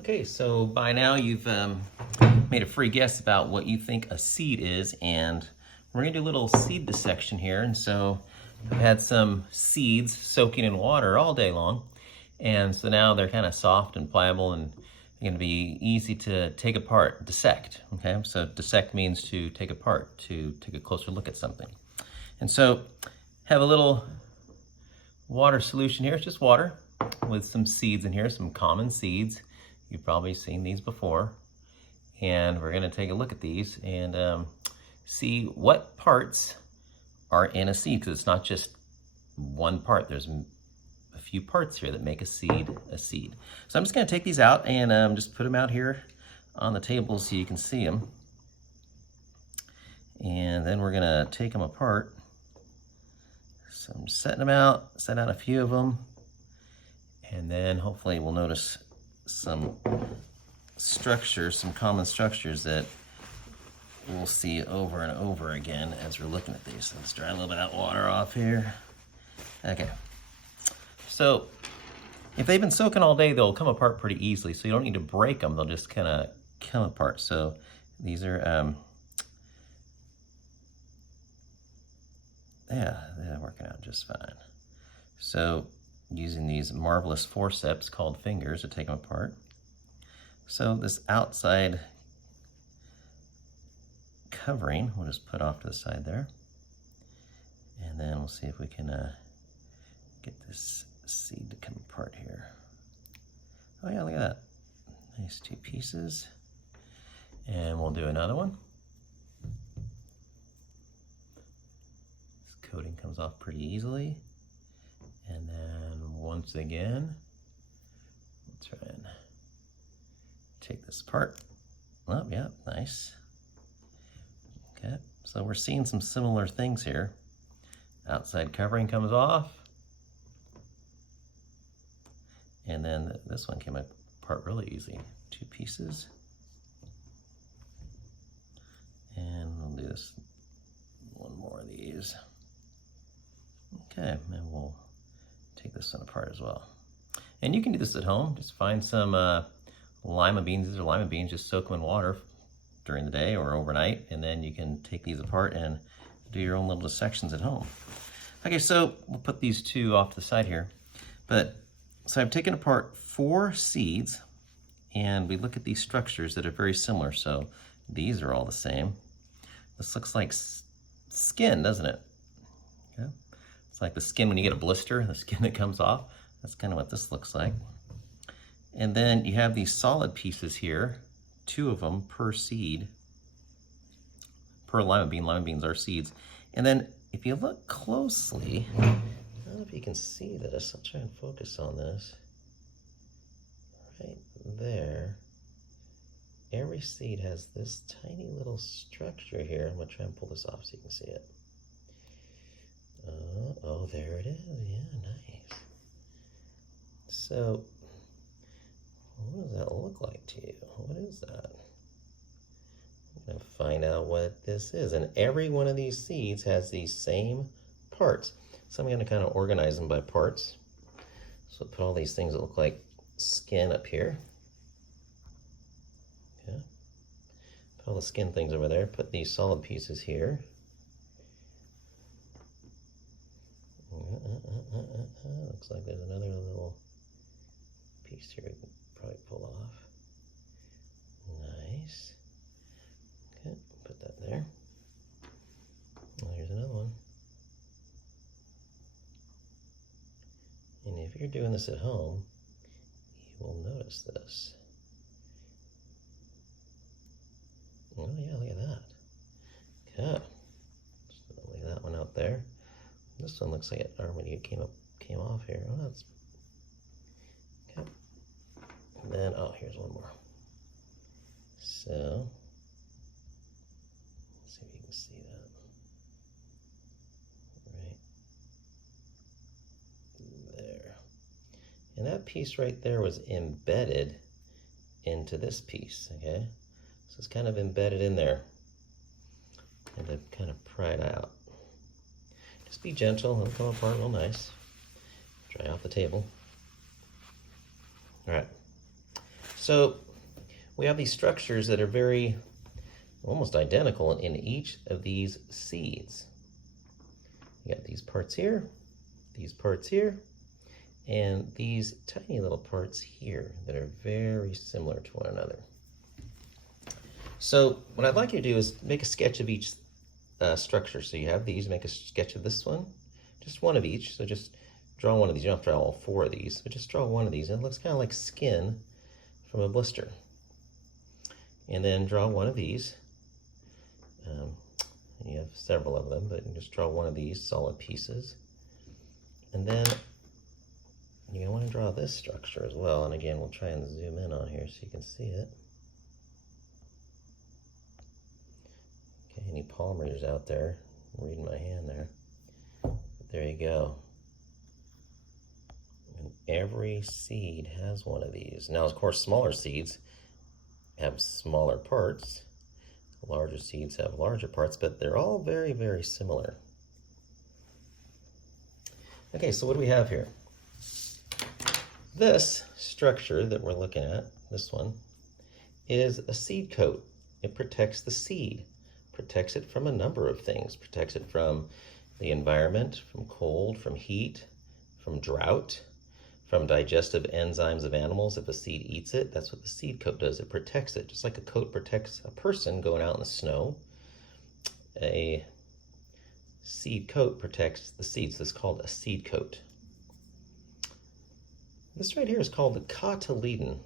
Okay, so by now you've made a free guess about what you think a seed is, and we're gonna do a little seed dissection here. And so I've had some seeds soaking in water all day long, and so now they're kind of soft and pliable and gonna be easy to take apart, dissect. Okay, so dissect means to take apart, to take a closer look at something. And so have a little water solution here. It's just water with some seeds in here, some common seeds. You've probably seen these before. And we're gonna take a look at these and see what parts are in a seed, because it's not just one part. There's a few parts here that make a seed a seed. So I'm just gonna take these out and just put them out here on the table so you can see them. And then we're gonna take them apart. So I'm setting them out, set out a few of them, and then hopefully we'll notice some structures, some common structures that we'll see over and over again as we're looking at these. So let's dry a little bit of that water off here. Okay. So if they've been soaking all day, they'll come apart pretty easily. So you don't need to break them. They'll just kind of come apart. So these are, yeah, they're working out just fine. So using these marvelous forceps called fingers to take them apart. So this outside covering we'll just put off to the side there. And then we'll see if we can get this seed to come apart here. Oh yeah, look at that. Nice two pieces. And we'll do another one. This coating comes off pretty easily. And then once again, we'll try and take this apart. Oh, yeah, nice. Okay, so we're seeing some similar things here. Outside covering comes off. And then this one came apart really easy. Two pieces. And we'll do this, one more of these. Okay, and we'll take this one apart as well. And you can do this at home. Just find some lima beans. These are lima beans. Just soak them in water during the day or overnight, and then you can take these apart and do your own little dissections at home. Okay, so we'll put these two off to the side here. But so I've taken apart 4 seeds, and we look at these structures that are very similar. So these are all the same. This looks like skin, doesn't it? Okay. It's like the skin when you get a blister, the skin that comes off. That's kind of what this looks like. And then you have these solid pieces here, 2 of them per seed, per lima bean. Lima beans are seeds. And then if you look closely, I don't know if you can see this. I'll try and focus on this. Right there. Every seed has this tiny little structure here. I'm gonna try and pull this off so you can see it. Oh, there it is. Yeah, nice. So, what does that look like to you? What is that? I'm gonna find out what this is. And every one of these seeds has these same parts. So I'm gonna kind of organize them by parts. So put all these things that look like skin up here. Okay. Put all the skin things over there. Put these solid pieces here. Looks like there's another little piece here we can probably pull off. Nice. Okay, put that there. Well, here's another one. And if you're doing this at home, you will notice this. Oh yeah, look at that. Okay. Just lay that one out there. This one looks like it already came off here. Oh, that's okay. And then, oh, here's one more. So, let's see if you can see that. Right there. And that piece right there was embedded into this piece, okay? So it's kind of embedded in there. And to kind of pry it out. Just be gentle, it'll come apart real nice. Dry off the table. All right. So we have these structures that are very almost identical in each of these seeds. You got these parts here, and these tiny little parts here that are very similar to one another. So what I'd like you to do is make a sketch of each structure. So you have these, make a sketch of this one, just one of each. So just draw one of these. You don't have to draw all 4 of these, but just draw one of these. And it looks kind of like skin from a blister. And then draw one of these. You have several of them, but just draw one of these solid pieces. And then you're going to want to draw this structure as well. And again, we'll try and zoom in on here so you can see it. Okay, any palm readers out there? I'm reading my hand there. But there you go. And every seed has one of these. Now, of course, smaller seeds have smaller parts. Larger seeds have larger parts, but they're all very, very similar. Okay, so what do we have here? This structure that we're looking at, this one, is a seed coat. It protects the seed, protects it from a number of things, protects it from the environment, from cold, from heat, from drought, from digestive enzymes of animals. If a seed eats it, that's what the seed coat does. It protects it, just like a coat protects a person going out in the snow. A seed coat protects the seeds. This is called a seed coat. This right here is called the cotyledon.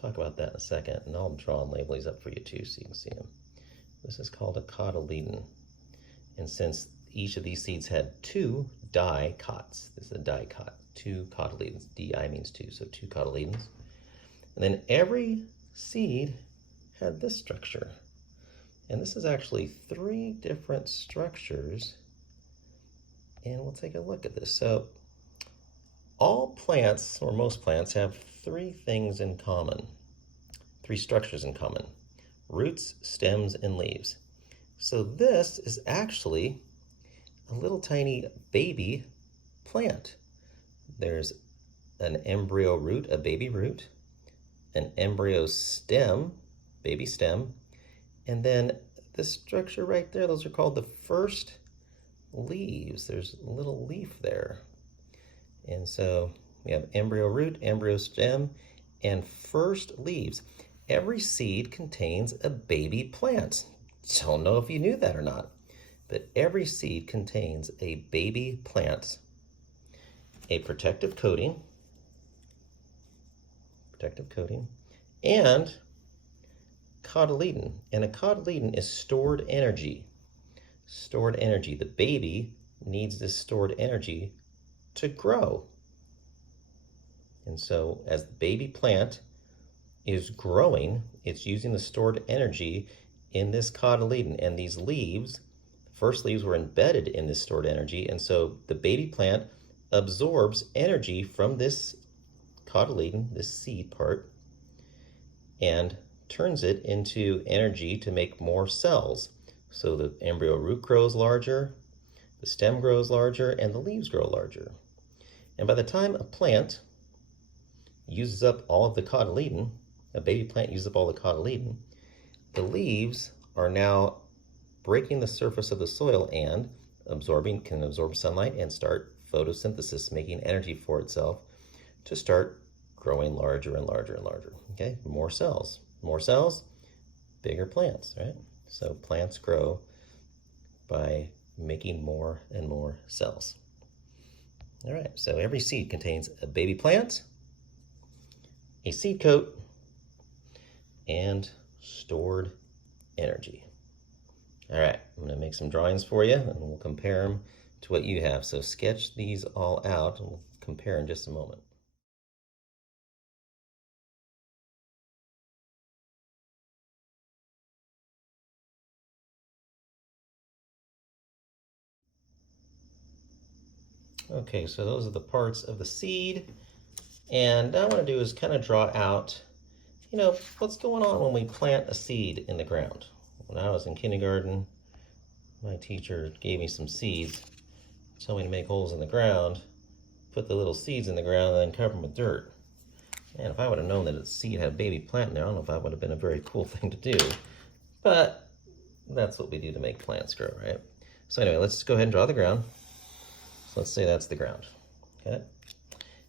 Talk about that in a second, and I'll draw and label these up for you too so you can see them. This is called a cotyledon. And since each of these seeds had 2 dicots, this is a dicot, 2 cotyledons. Di means 2, so 2 cotyledons. And then every seed had this structure. And this is actually 3 different structures. And we'll take a look at this. So all plants, or most plants, have 3 things in common, 3 structures in common: roots, stems, and leaves. So this is actually a little tiny baby plant. There's an embryo root, a baby root, an embryo stem, baby stem, and then this structure right there, those are called the first leaves. There's a little leaf there. And so we have embryo root, embryo stem, and first leaves. Every seed contains a baby plant. Don't know if you knew that or not, but every seed contains a baby plant, a protective coating, and cotyledon. And a cotyledon is stored energy. Stored energy. The baby needs this stored energy to grow. And so as the baby plant is growing, it's using the stored energy in this cotyledon. And these leaves, first leaves, were embedded in this stored energy. And so the baby plant absorbs energy from this cotyledon, this seed part, and turns it into energy to make more cells. So the embryo root grows larger, the stem grows larger, and the leaves grow larger. And by the time a plant uses up all of the cotyledon, a baby plant uses up all the cotyledon, the leaves are now breaking the surface of the soil and can absorb sunlight and start photosynthesis, making energy for itself to start growing larger and larger and larger. Okay, more cells, bigger plants, right? So plants grow by making more and more cells. All right, so every seed contains a baby plant, a seed coat, and stored energy. All right, I'm gonna make some drawings for you and we'll compare them to what you have. So sketch these all out and we'll compare in just a moment. Okay, so those are the parts of the seed. And what I want to do is kind of draw out, what's going on when we plant a seed in the ground. When I was in kindergarten, my teacher gave me some seeds, told me to make holes in the ground, put the little seeds in the ground, and then cover them with dirt. And if I would have known that its seed had a baby plant in there, I don't know if that would have been a very cool thing to do. But that's what we do to make plants grow, right? So anyway, let's go ahead and draw the ground. So let's say that's the ground, okay?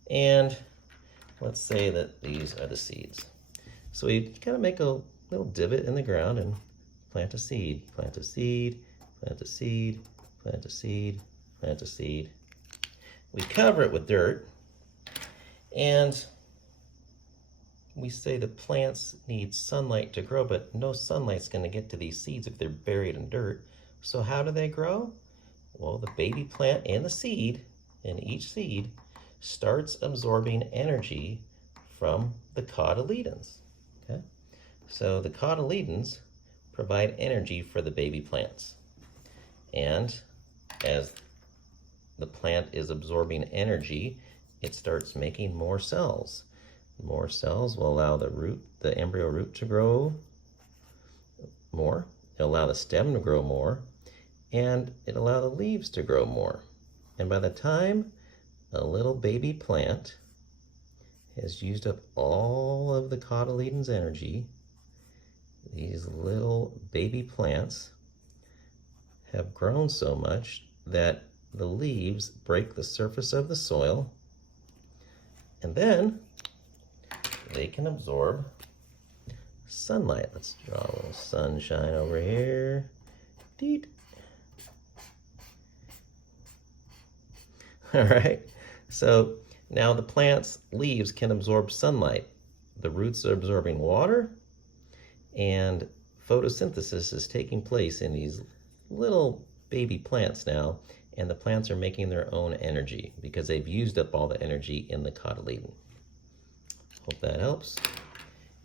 And let's say that these are the seeds. So we kind of make a little divot in the ground and plant a seed, plant a seed, plant a seed, plant a seed, plant a seed. We cover it with dirt, and we say the plants need sunlight to grow, but no sunlight's going to get to these seeds if they're buried in dirt. So how do they grow? Well, the baby plant and the seed, and each seed, starts absorbing energy from the cotyledons. Okay? So the cotyledons provide energy for the baby plants. And as the plant is absorbing energy, it starts making more cells. More cells will allow the embryo root to grow more. It'll allow the stem to grow more, and it'll allow the leaves to grow more. And by the time a little baby plant has used up all of the cotyledon's energy, these little baby plants have grown so much that the leaves break the surface of the soil, and then they can absorb sunlight. Let's draw a little sunshine over here. Deet. All right, so now the plant's leaves can absorb sunlight. The roots are absorbing water, and photosynthesis is taking place in these little baby plants now, and the plants are making their own energy because they've used up all the energy in the cotyledon. Hope that helps.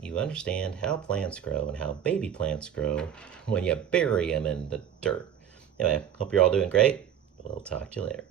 You understand how plants grow and how baby plants grow when you bury them in the dirt. Anyway, hope you're all doing great. We'll talk to you later.